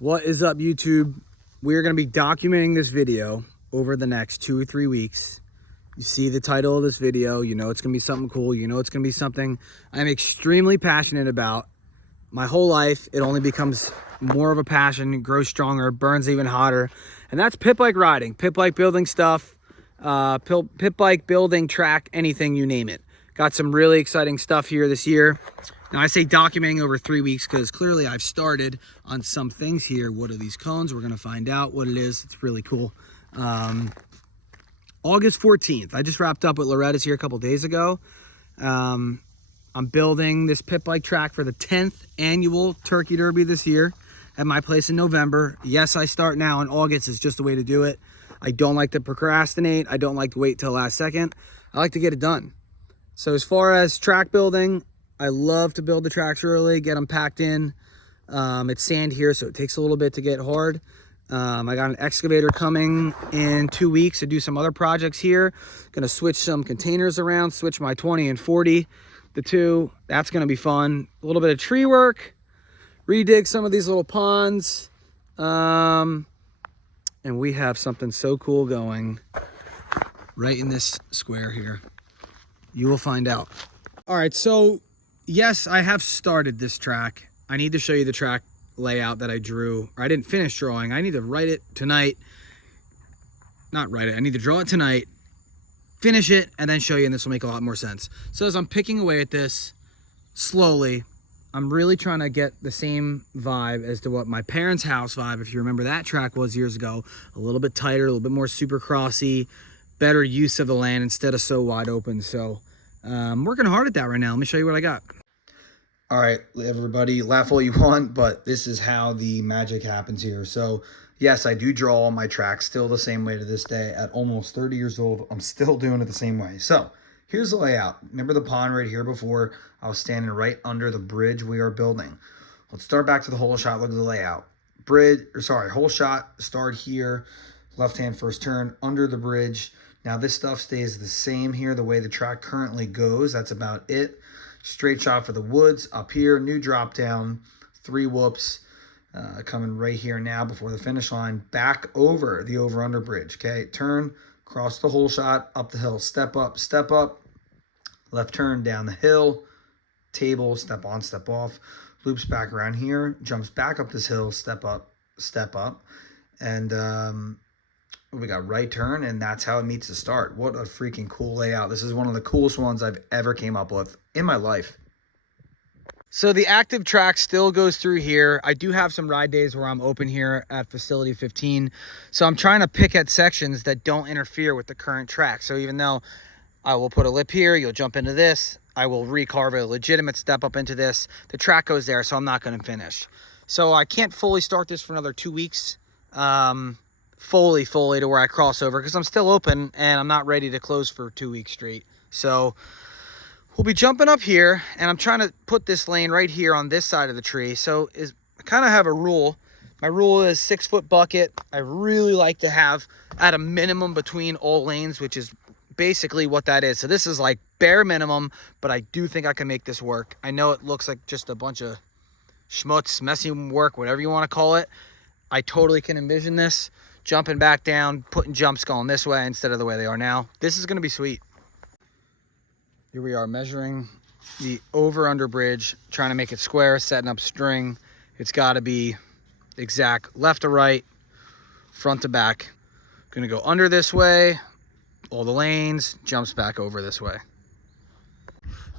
What is up, YouTube? We're going to be documenting this video over the next 2 or 3 weeks. You see the title of this video, you know it's going to be something cool. You know it's going to be something I'm extremely passionate about. My whole life, it only becomes more of a passion, grows stronger, burns even hotter. And that's pit bike riding, pit bike building stuff, pit bike building, track, anything, you name it. Got some really exciting stuff here this year. Now I say documenting over 3 weeks because clearly I've started on some things here. What are these cones? We're gonna find out what it is. It's really cool. August 14th, I just wrapped up with Loretta's here a couple days ago. I'm building this pit bike track for the 10th annual Turkey Derby this year at my place in November. Yes, I start now, and August is just the way to do it. I don't like to procrastinate. I don't like to wait till last second. I like to get it done. So as far as track building, I love to build the tracks early, get them packed in. It's sand here, so it takes a little bit to get hard. I got an excavator coming in 2 weeks to do some other projects here. Gonna switch some containers around, switch my 20 and 40, the two. That's gonna be fun. A little bit of tree work, redig some of these little ponds. And we have something so cool going right in this square here. You will find out. All right, so yes, I have started this track. I need to show you the track layout that I drew. Or I didn't finish drawing. I need to write it tonight. Not write it. I need to draw it tonight, finish it, and then show you, and this will make a lot more sense. So as I'm picking away at this slowly, I'm really trying to get the same vibe as to what my parents' house vibe, if you remember that track, was years ago. A little bit tighter, a little bit more supercrossy, better use of the land instead of so wide open. So I'm working hard at that right now. Let me show you what I got. All right, everybody, laugh all you want, but this is how the magic happens here. So yes, I do draw all my tracks still the same way to this day. At almost 30 years old, I'm still doing it the same way. So here's the layout. Remember the pond right here before? I was standing right under the bridge we are building. Let's start back to the whole shot. Look at the layout. Whole shot, start here, left-hand first turn, under the bridge. Now this stuff stays the same here, the way the track currently goes. That's about it. Straight shot for the woods, up here, new drop down, 3 whoops, coming right here now before the finish line, back over the over-under bridge, okay? Turn, cross the whole shot, up the hill, step up, left turn, down the hill, table, step on, step off, loops back around here, jumps back up this hill, step up, and we got right turn, and that's how it meets the start. What a freaking cool layout. This is one of the coolest ones I've ever came up with in my life. So the active track still goes through here. I do have some ride days where I'm open here at facility 15. So I'm trying to pick at sections that don't interfere with the current track. So even though I will put a lip here, you'll jump into this, I will recarve a legitimate step up into this. The track goes there, so I'm not going to finish. So I can't fully start this for another 2 weeks. Fully to where I cross over, because I'm still open and I'm not ready to close for 2 weeks straight. So we'll be jumping up here, and I'm trying to put this lane right here on this side of the tree. So I kind of have a rule. My rule is 6-foot bucket. I really like to have at a minimum between all lanes, which is basically what that is. So this is like bare minimum, but I do think I can make this work. I know it looks like just a bunch of schmutz, messy work, whatever you want to call it. I totally can envision this. Jumping back down, putting jumps going this way instead of the way they are now. This is going to be sweet. Here we are measuring the over-under bridge, trying to make it square, setting up string. It's got to be exact left to right, front to back. Going to go under this way, all the lanes, jumps back over this way.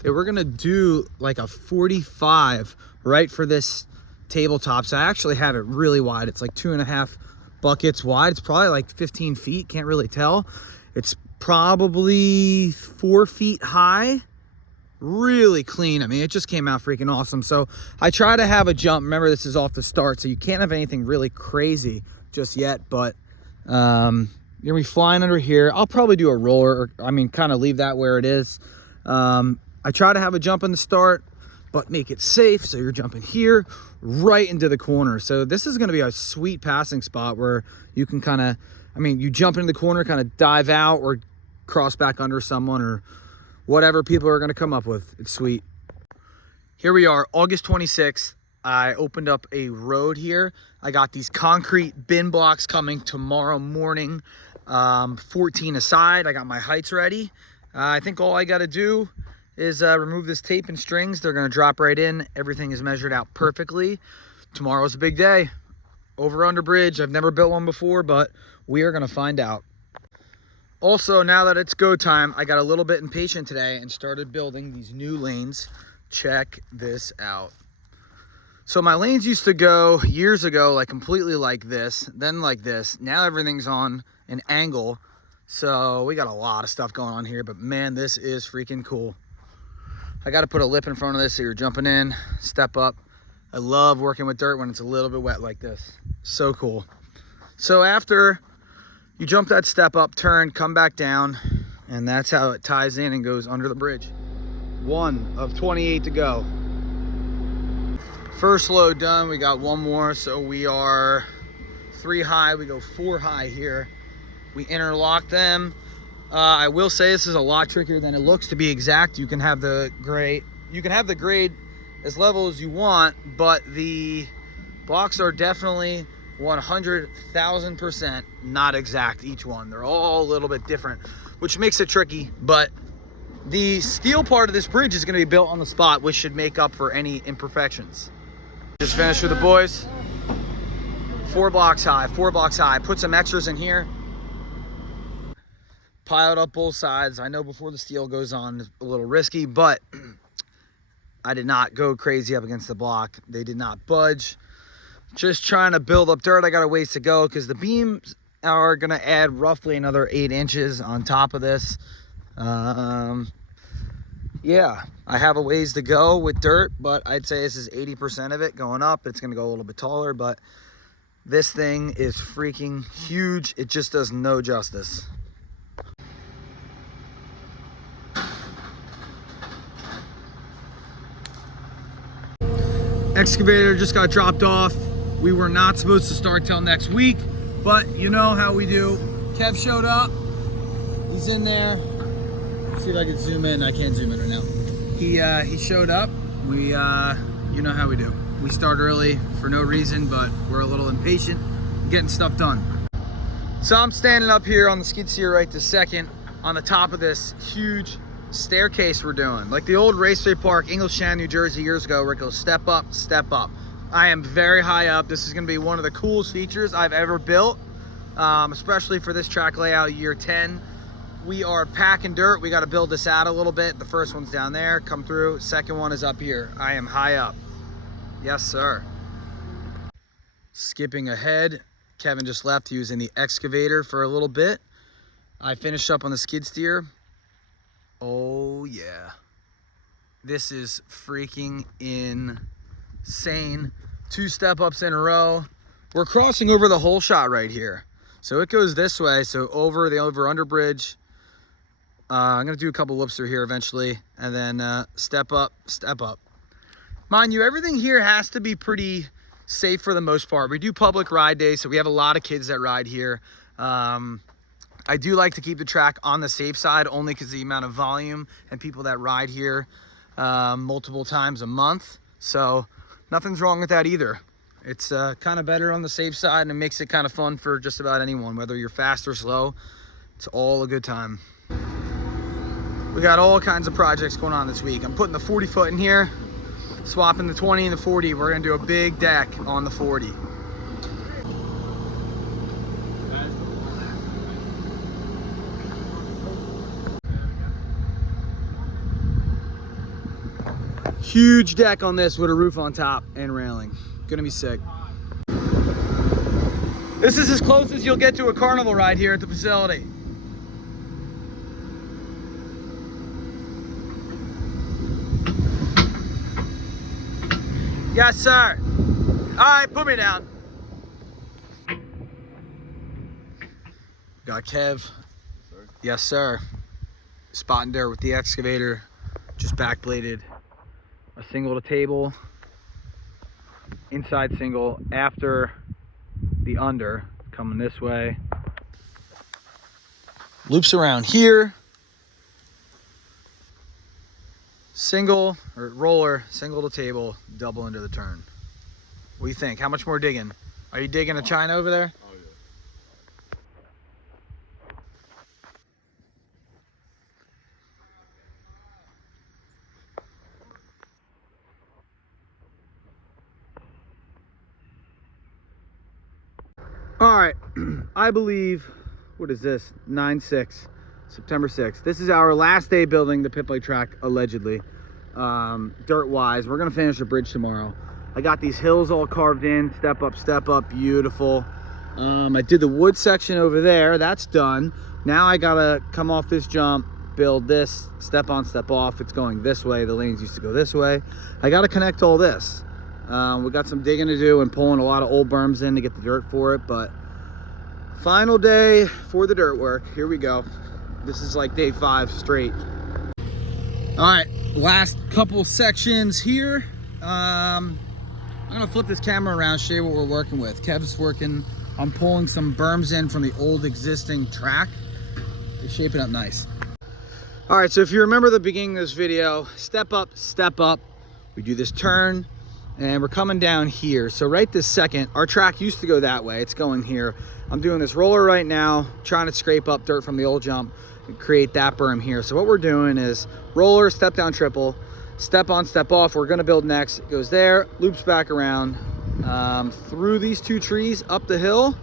Okay, we're going to do like a 45 right for this tabletop. So I actually have it really wide. It's like 2.5 buckets wide. It's probably like 15 feet, can't really tell. It's probably 4 feet high. Really clean. I mean, it just came out freaking awesome. So I try to have a jump. Remember, this is off the start, so you can't have anything really crazy just yet, but you're gonna be flying under here. I'll probably do a roller, or I mean, kind of leave that where it is. I try to have a jump in the start, but make it safe. So you're jumping here right into the corner. So this is going to be a sweet passing spot where you can kind of, I mean, you jump into the corner, kind of dive out or cross back under someone or whatever people are going to come up with. It's sweet. Here we are, August 26th. I opened up a road here. I got these concrete bin blocks coming tomorrow morning, 14 aside. I got my heights ready. I think all I got to do is remove this tape and strings. They're going to drop right in. Everything is measured out perfectly. Tomorrow's a big day. Over under bridge. I've never built one before, but we are going to find out. Also, now that it's go time, I got a little bit impatient today and started building these new lanes. Check this out. So my lanes used to go years ago like completely like this, then like this. Now everything's on an angle. So we got a lot of stuff going on here, but man, this is freaking cool. I got to put a lip in front of this so you're jumping in, step up. I love working with dirt when it's a little bit wet like this. So cool. So after you jump that step up, turn, come back down, and that's how it ties in and goes under the bridge. 1 of 28 to go. First load done, we got one more, so we are 3 high, we go 4 high here. We interlock them. I will say this is a lot trickier than it looks, to be exact. You can have the grade as level as you want, but the blocks are definitely 100,000% not exact, each one. They're all a little bit different, which makes it tricky, but the steel part of this bridge is going to be built on the spot, which should make up for any imperfections. Just finished with the boys. 4 blocks high, 4 blocks high. Put some extras in here. Piled up both sides. I know before the steel goes on, it's a little risky, but I did not go crazy up against the block. They did not budge. Just trying to build up dirt. I got a ways to go because the beams are going to add roughly another 8 inches on top of this. Yeah, I have a ways to go with dirt, but I'd say this is 80% of it going up. It's going to go a little bit taller, but this thing is freaking huge. It just does no justice. Excavator just got dropped off. We were not supposed to start till next week, but you know how we do. Kev showed up. He's in there. Let's see if I can zoom in. I can't zoom in right now. He showed up. We you know how we do. We start early for no reason, but we're a little impatient getting stuff done. So I'm standing up here on the skid steer right this second on the top of this huge staircase we're doing, like the old Raceway Park, Englishtown, New Jersey years ago, where it goes step up, step up. I am very high up. This is going to be one of the coolest features I've ever built, especially for this track layout year 10. We are packing dirt. We got to build this out a little bit. The first one's down there, come through. Second one is up here. I am high up. Yes, sir. Skipping ahead, Kevin just left using the excavator for a little bit. I finished up on the skid steer. Oh yeah, this is freaking insane. 2 step ups in a row. We're crossing over the whole shot right here, so it goes this way, so over the over-under bridge. I'm gonna do a couple whoops through here eventually, and then step up, step up. Mind you, everything here has to be pretty safe for the most part. We do public ride days, so we have a lot of kids that ride here. I do like to keep the track on the safe side, only because the amount of volume and people that ride here multiple times a month. So nothing's wrong with that either. It's kind of better on the safe side, and it makes it kind of fun for just about anyone, whether you're fast or slow. It's all a good time. We got all kinds of projects going on this week. I'm putting the 40 foot in here, swapping the 20 and the 40. We're gonna do a big deck on the 40. Huge deck on this with a roof on top and railing. Gonna be sick. This is as close as you'll get to a carnival ride here at the facility. Yes, sir. All right, put me down. Got Kev. Sir? Yes, sir. Spotting dirt with the excavator. Just backbladed a single to table, inside single after the under, coming this way. Loops around here. Single or roller, single to table, double into the turn. do you think? How much more digging? Are you digging a china over there? Oh, yeah. All right, I believe, what is this? 9/6, September 6th. This is our last day building the Pitbike track, allegedly. Dirt-wise, we're gonna finish the bridge tomorrow. I got these hills all carved in, step up, beautiful. I did the wood section over there, that's done. Now I gotta come off this jump, build this, step on, step off. It's going this way, the lanes used to go this way. I gotta connect all this. We got some digging to do and pulling a lot of old berms in to get the dirt for it, but final day for the dirt work. Here we go. This is like day 5 straight. All right, last couple sections here. I'm gonna flip this camera around, show you what we're working with. Kev's working on pulling some berms in from the old existing track. It's shaping up nice. All right, so if you remember the beginning of this video, step up, we do this turn, and we're coming down here. So right this second, our track used to go that way, it's going here. I'm doing this roller right now, trying to scrape up dirt from the old jump and create that berm here. So what we're doing is roller, step down, triple, step on, step off. We're gonna build next. It goes there, loops back around, through these 2 trees, up the hill,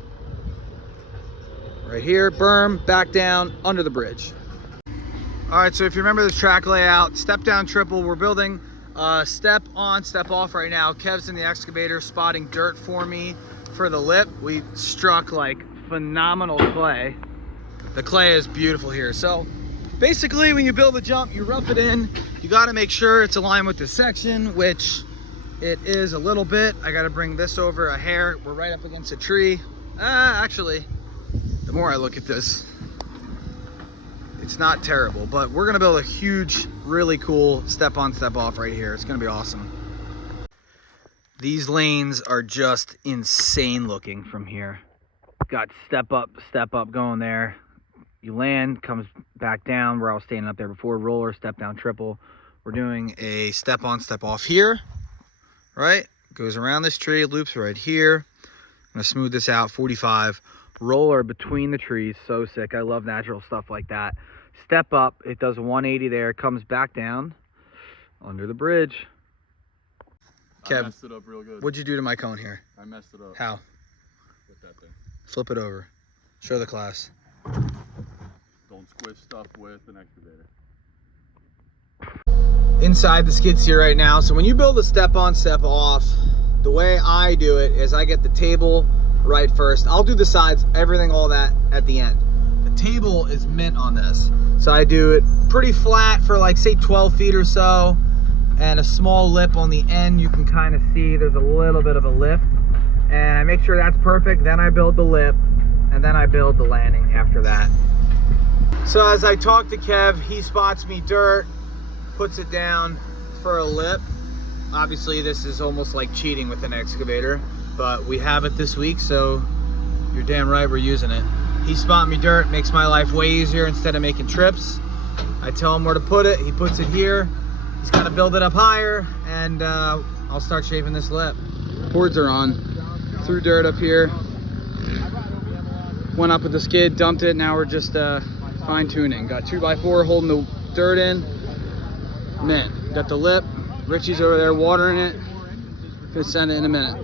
right here, berm, back down, under the bridge. All right, so if you remember this track layout, step down, triple, we're building step on, step off right now. Kev's in the excavator spotting dirt for me for the lip. We struck like phenomenal clay. The clay is beautiful here. So basically when you build a jump, you rough it in. You gotta make sure it's aligned with the section, which it is a little bit. I gotta bring this over a hair. We're right up against a tree. Actually, the more I look at this, it's not terrible, but we're gonna build a huge, really cool step on, step off right here. It's gonna be awesome. These lanes are just insane looking from here. Got step up going there. You land, comes back down where I was standing up there before, roller, step down, triple. We're doing a step on, step off here, right? Goes around this tree, loops right here. I'm gonna smooth this out, 45. Roller between the trees, so sick. I love natural stuff like that. Step up, it does a 180 there, comes back down under the bridge. Kev, I messed it up real good. What'd you do to my cone here? I messed it up. How? With that thing. Flip it over. Show the class. Don't squish stuff with an excavator. Inside the skid steer right now. So when you build a step on, step off, the way I do it is I get the table right first. I'll do the sides, everything, all that at the end. The table is mint on this. So I do it pretty flat for like say 12 feet or so, and a small lip on the end. You can kind of see there's a little bit of a lift, and I make sure that's perfect. Then I build the lip, and then I build the landing after that. So as I talk to Kev, he spots me dirt, puts it down for a lip. Obviously this is almost like cheating with an excavator, but we have it this week, so you're damn right we're using it. He spot me dirt, makes my life way easier instead of making trips. I tell him where to put it, he puts it here. He's got to build it up higher, and I'll start shaping this lip. Boards are on. Threw dirt up here. Went up with the skid, dumped it. Now we're just fine tuning. Got 2x4 holding the dirt in. Man, got the lip. Richie's over there watering it. Gonna send it in a minute.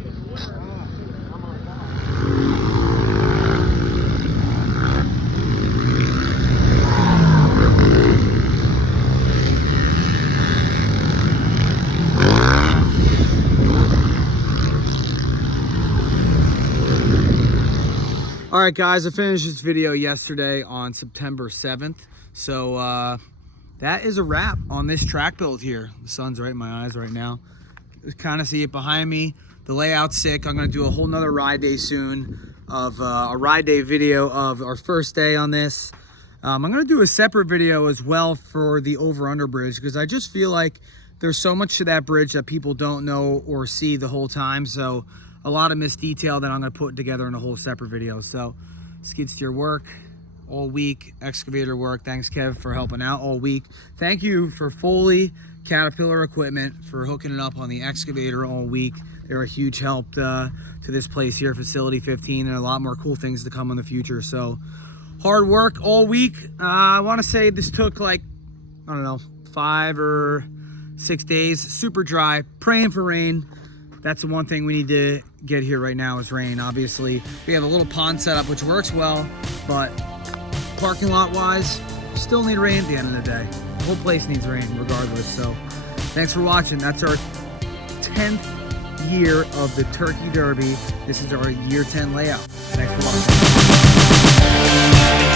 All right, guys, I finished this video yesterday on September 7th. So that is a wrap on this track build here. The sun's right in my eyes right now. You kind of see it behind me. The layout's sick. I'm gonna do a whole nother ride day soon of a ride day video of our first day on this. I'm gonna do a separate video as well for the over-under bridge, because I just feel like there's so much to that bridge that people don't know or see the whole time. So a lot of missed detail that I'm gonna put together in a whole separate video. So skid steer work all week, excavator work. Thanks, Kev, for helping out all week. Thank you for Foley Caterpillar Equipment for hooking it up on the excavator all week. They're a huge help to this place here, Facility 15, and a lot more cool things to come in the future. So hard work all week. I want to say this took like, I don't know, 5 or 6 days. Super dry, praying for rain. That's the one thing we need to get here right now is rain. Obviously, we have a little pond set up, which works well, but parking lot wise, still need rain at the end of the day. The whole place needs rain regardless. So thanks for watching. That's our 10th year of the Turkey Derby. This is our year 10 layout. Thanks for watching.